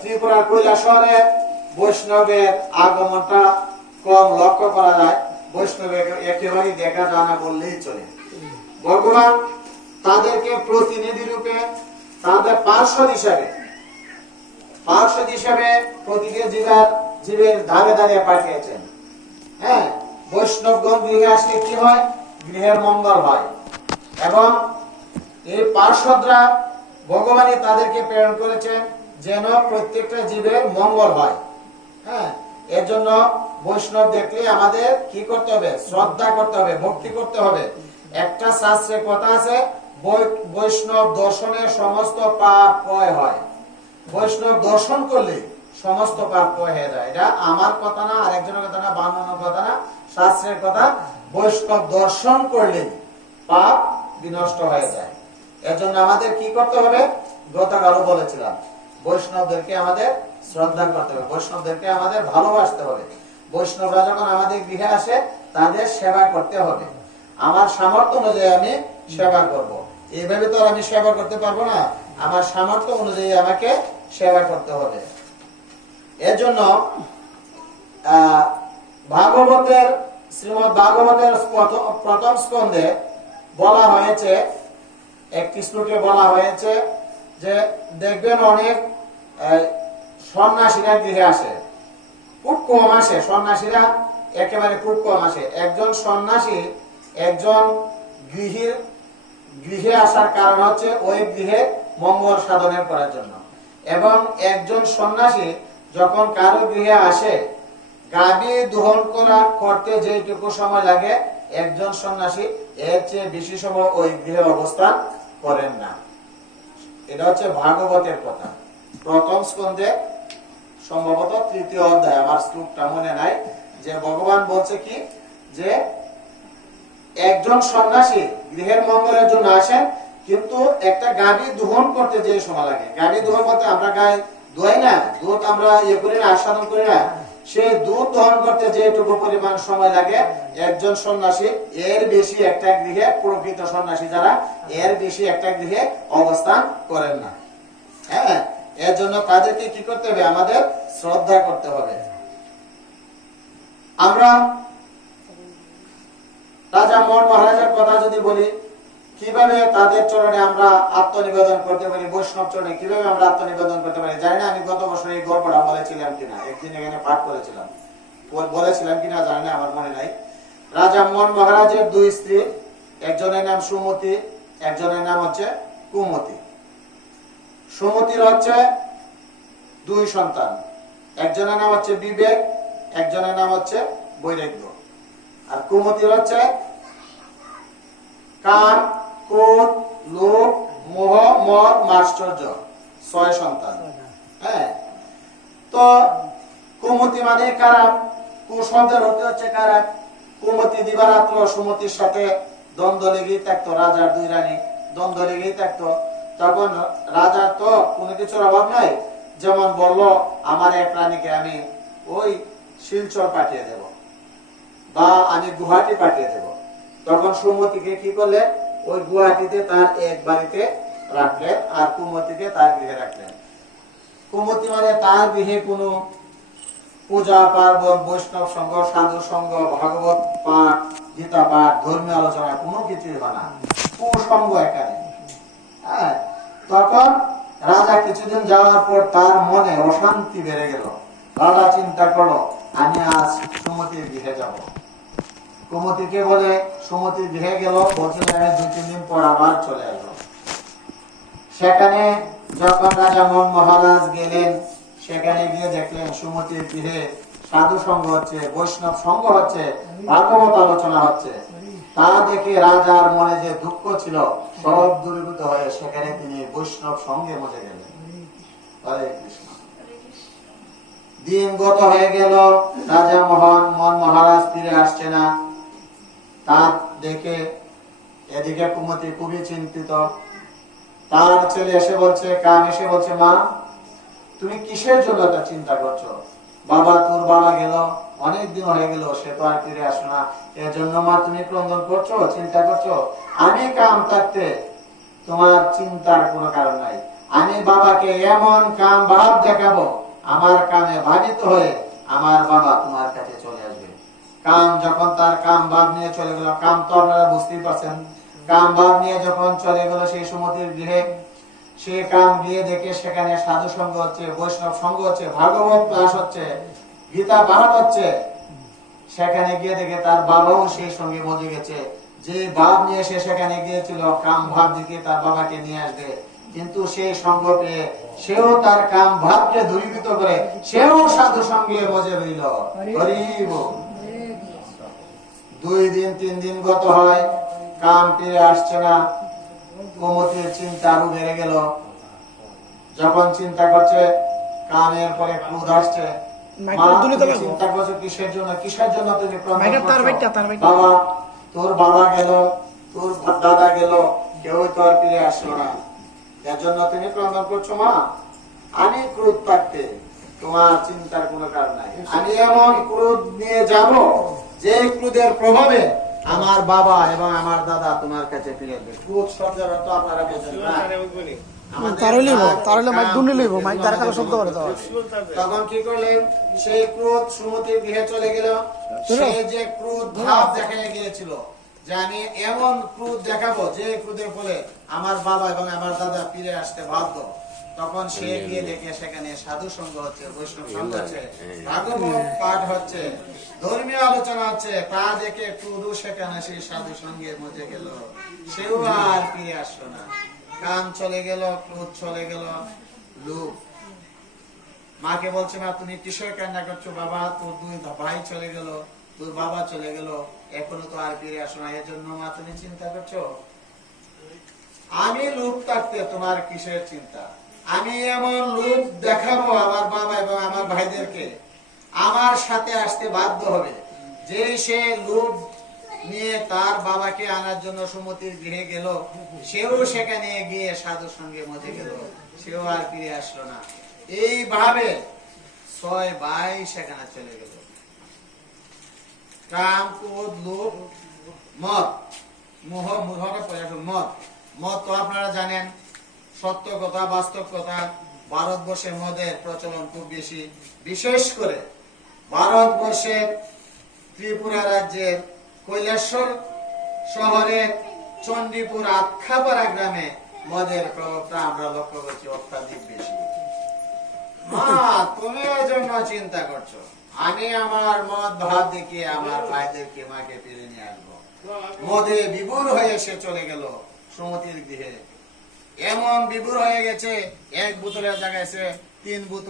ত্রিপুরার কৈলাসহরে বৈষ্ণবের আগমনটা কম লক্ষ্য করা যায়, বৈষ্ণবের একেবারেই দেখা যায় না বললেই চলে। ভগবান তাদেরকে প্রতিনিধি রূপে, তাদের পার্শ্বদ হিসাবে প্রতিটি জীবের ধারে ধারে পাঠিয়েছেন। হ্যাঁ, বৈষ্ণবগণ গৃহে আসলে কি হয়? গৃহের মঙ্গল হয়। এবং এই পার্শ্বদরা ভগবানই তাদেরকে প্রেরণ করেছেন যেন প্রত্যেকটা জীবের মঙ্গল হয়। হ্যাঁ, এর জন্য বৈষ্ণব দেখলে আমাদের কি করতে হবে? শ্রদ্ধা করতে হবে, ভক্তি করতে হবে। একটা শাস্ত্রে কথা আছে, বৈষ্ণব দর্শনে সমস্ত পাপ ক্ষয় হয়। বৈষ্ণব দর্শন করলে সমস্ত পাপ ক্ষয় হয়ে যায়। এটা আমার কথা না, আরেকজনের কথা না, বানানোর কথা না, শাস্ত্রের কথা। বৈষ্ণব দর্শন করলে পাপ বিনষ্ট হয়ে যায়। এর জন্য আমাদের কি করতে হবে? গতকালও বলেছিলাম, বৈষ্ণবদেরকে আমাদের শ্রদ্ধা করতে হবে, বৈষ্ণবদেরকে আমাদের ভালোবাসতে হবে। বৈষ্ণবরা যখন আমাদের গৃহে আসে তাদের সেবা করতে হবে। আমার সামর্থ্য অনুযায়ী আমি সেবা করব। এইভাবে তো আমি সেবা করতে পারবো না, আমার সামর্থ্য অনুযায়ী আমাকে সেবা করতে হবে। এর জন্য শ্রীমদ ভাগবতের প্রথম স্কন্ধে বলা হয়েছে, একটি শ্লোকে বলা হয়েছে যে দেখবেন অনেক সন্ন্যাসীরা গৃহে আসে, খুব কম আসে। সন্ন্যাসীরা একেবারে খুব কম আসে। একজন সন্ন্যাসী একজন গৃহে আসার কারণ হচ্ছে ওই গৃহে মঙ্গল সাধনের করার জন্য। এবং একজন সন্ন্যাসী যখন কারো গৃহে আসে, গাভী দহন করতে যেটুকু সময় লাগে, একজন সন্ন্যাসী এর চেয়ে বেশি সময় ওই গৃহে অবস্থান করেন না। এটা হচ্ছে ভাগবতের কথা, প্রথম স্কন্ধে সম্ভবত 3য় অধ্যায়, আমার শ্লোকটা মনে নাই, যে ভগবান বলছে কি, যে একজন সন্ন্যাসী গৃহের মঙ্গলের জন্য আসেন, কিন্তু একটা গাভী দহন করতে যে সময় লাগে, গাভী দহন বলতে আমরা গায়ে দোয়াই না, দুধ আমরা করি না, আস্বাদন করি না, সেই দুধ দহন করতে যেটুকু পরিমাণ সময় লাগে, একজন সন্ন্যাসী এর বেশি একটা গৃহে, প্রকৃত সন্ন্যাসী যারা, এর বেশি একটা গৃহে অবস্থান করেন না। হ্যাঁ, এর জন্য তাদেরকে কি করতে হবে? আমাদের শ্রদ্ধা করতে হবে। আমরা রাজা মোহন মহারাজের কথা যদি বলি, কিভাবে তাদের চরণে আমরা আত্মনিবেদন করতে পারি, বৈষ্ণব চরণে কিভাবে আমরা আত্মনিবেদন করতে পারি, জানি না আমি গত বছর এই গল্পটা বলেছিলাম কিনা, একদিন এখানে পাঠ বলেছিলাম কিনা জানি না, আমার মনে নাই। রাজা মোহন মহারাজের 2 স্ত্রী, একজনের নাম সুমতি, একজনের নাম হচ্ছে কুমতি। সুমতির হচ্ছে 2 সন্তান, একজনের নাম হচ্ছে বিবেক, একজনের নাম হচ্ছে বৈরাগ্য। আর কুমতির হচ্ছে কাম, ক্রোধ, লোভ, মোহ, মদ, মাশ্চর্য, 6 সন্তান। হ্যাঁ, তো কুমতি মানে খারাপ, কুশব্দের অর্থ হচ্ছে খারাপ। কুমতি দিবারাত্র সুমতির সাথে দ্বন্দ্ব লেগেই থাকতো, রাজার 2 রানী দ্বন্দ্ব লেগেই থাকতো। তখন রাজার তো কোনো কিছুর অভাব নাই, যেমন বলল আমার এক রানীকে আমি ওই শিলচর পাঠিয়ে দেব, বা আমি গুয়াহাটি পাঠিয়ে দেব। তখন সুমতিকে কি করলেন? ওই গুয়াহাটিতে তার এক বাড়িতে রাখলেন, আর কুমতিকে তার গৃহে রাখলেন। কুমতি মানে তার গৃহে কোনো পূজা পার্বণ, বৈষ্ণব সঙ্গ, সাধু সঙ্গ, ভাগবত পাঠ, গীতা পাঠ, ধর্মীয় আলোচনা কোনো কিছুই হয় না, কুসঙ্গ এখানে। হ্যাঁ, তখন রাজা কিছুদিন যাওয়ার পর তার মনে অশান্তি বেড়ে গেল। রাজা চিন্তা করলো, আমি আজ সুমতির গৃহে যাব। কুমতিকে বলে সুমতির গৃহে গেল, বলছিল আমি 2-3 দিন পর আবার চলে আসবো। সেখানে যখন রাজা মোহন মহারাজ গেলেন, সেখানে গিয়ে দেখলেন সুমতির গৃহে সাধু সঙ্গ হচ্ছে, বৈষ্ণব সঙ্গ হচ্ছে, ভাগবত আলোচনা হচ্ছে। তা দেখে রাজার মনে যে দুঃখ ছিল সব দূরীভূত হয়ে সেখানে তিনি বৈষ্ণব সঙ্গে মজে গেলেন। হরে কৃষ্ণ। দিন গত হয়ে গেল, রাজা মোহন মহারাজ ফিরে আসছে না। তার দেখে এদিকে কুমতি খুবই চিন্তিত। তার ছেলে এসে বলছে, কাম এসে বলছে, মা তুমি কিসের জন্য তা চিন্তা করছো? বাবা, তোর বাবা গেল, অনেক দিন হয়ে গেল, সে তো আর ফিরে আসো না, এর জন্য মা তুমি ক্রন্দন করছো, চিন্তা করছো? আমি কাম থাকতে তোমার চিন্তার কোনো কারণ নাই। আমি বাবাকে এমন কাম ভাব দেখাবো, আমার কামে বাধিত হয়ে আমার বাবা তোমার কাছে চলে আসবে। কাম যখন তার কাম ভাব নিয়ে চলে গেল, কাম তো আপনারা বুঝতেই পারছেন, কাম ভাব নিয়ে যখন চলে গেল সেই সুমতির গৃহে, সে কাম গিয়ে দেখে সেখানে সাধু সঙ্গ হচ্ছে, বৈষ্ণব সঙ্গ হচ্ছে, ভাগবত ক্লাস হচ্ছে, গীতা পাঠ হচ্ছে। সেখানে গিয়ে দেখে তার বাবাও সেই সঙ্গে মজে গেছে। যে ভাব নিয়ে সে সেখানে গিয়েছিল কাম ভাব দিকে তার বাবাকে নিয়ে আসবে, কিন্তু সেই সঙ্গ পেয়ে সেও তার কাম ভাবকে দূরীভূত করে সেও সাধু সঙ্গে মজে রইল। হরিব। 2 দিন 3 দিন গত হয়, কাম ফিরে আসছে না। কুমতির চিন্তা আরো বেড়ে গেল। যখন চিন্তা করছে কামের পরে ক্রোধ আসছে, চিন্তা করছো কিসের জন্য, কিসের জন্য তুমি বাবা, তোর বাবা গেল, তোর দাদা গেল, কেউ তো আর ফিরে আসলো না, এর জন্য তুমি ক্রন্দন করছো মা? আমি ক্রোধ থাকতে তোমার চিন্তার কোনো কারণ নাই। আমি এমন ক্রোধ নিয়ে যাব যে ক্রোধের প্রভাবে আমার বাবা এবং আমার দাদা তোমার কাছে ফিরে আসবে। ক্রোধ শব্দের অর্থ আপনারা বোঝেন না? তখন কি করলেন? সেই ক্রোধ সুমতির গৃহে চলে গেল। সে যে ক্রোধ ভাব দেখা গিয়েছিল যে আমি এমন ক্রোধ দেখাবো যে ক্রোধের ফলে আমার বাবা এবং আমার দাদা ফিরে আসতে বাধ্য, তখন সে গিয়ে দেখে সেখানে সাধু সঙ্গ হচ্ছে, বৈষ্ণব সঙ্গ হচ্ছে, ভাগবত পাঠ হচ্ছে, ধর্মীয় আলোচনা হচ্ছে। তা দেখে ক্রোধ সেখানে সেই সাধু সঙ্গে মজে গেল, সেও আর ফিরে আসলো না। কাম চলে গেল, ক্রোধ চলে গেল, লোভ। মাকে বলছে, মা তুমি কিসের কান্না করছো? বাবা, তোর 2 ভাই চলে গেল, তোর বাবা চলে গেল, এখনো তো আর ফিরে আসো না, এজন্য মা তুমি চিন্তা করছো? আমি লোভ থাকতে তোমার কিসের চিন্তা? আমি এমন লোভ দেখাবো আমার বাবা এবং আমার ভাইদেরকে, আমার সাথে আসতে বাধ্য হবে। যে সে লোভ নিয়ে তার বাবাকে আনার জন্য সুমতির গৃহে গেল, সেও সেখানে গিয়ে সাধুর সঙ্গে মজে গেল, সেও আর ফিরে আসলো না। এইভাবে 6 ভাই সেখানে চলে গেল। কাম, ক্রোধ, লোভ, মদ, মোহ, মদ। মদ তো আপনারা জানেন, সত্য কথা, বাস্তব কথা। ভারতবর্ষে মদের প্রচলন খুব বেশি। বিশেষ করে ভারতবর্ষের ত্রিপুরা রাজ্যের কৈলাসর শহরের চণ্ডীপুর আটখাপাড়া গ্রামে মদের প্রভাবটা আমরা লক্ষ্য করছি অত্যাধিক বেশি। মা, তুমি ওই জন্য চিন্তা করছো, আমি আমার মদ ভাব দেখিয়ে আমার ভাইদেরকে মাকে ফিরে নিয়ে আসবো। মদে বিভোর হয়ে সে চলে গেল সুমতির গৃহে। এমন বিভোর হয়ে গেছে, 1 বোতলের জায়গায় সে 3 বোতল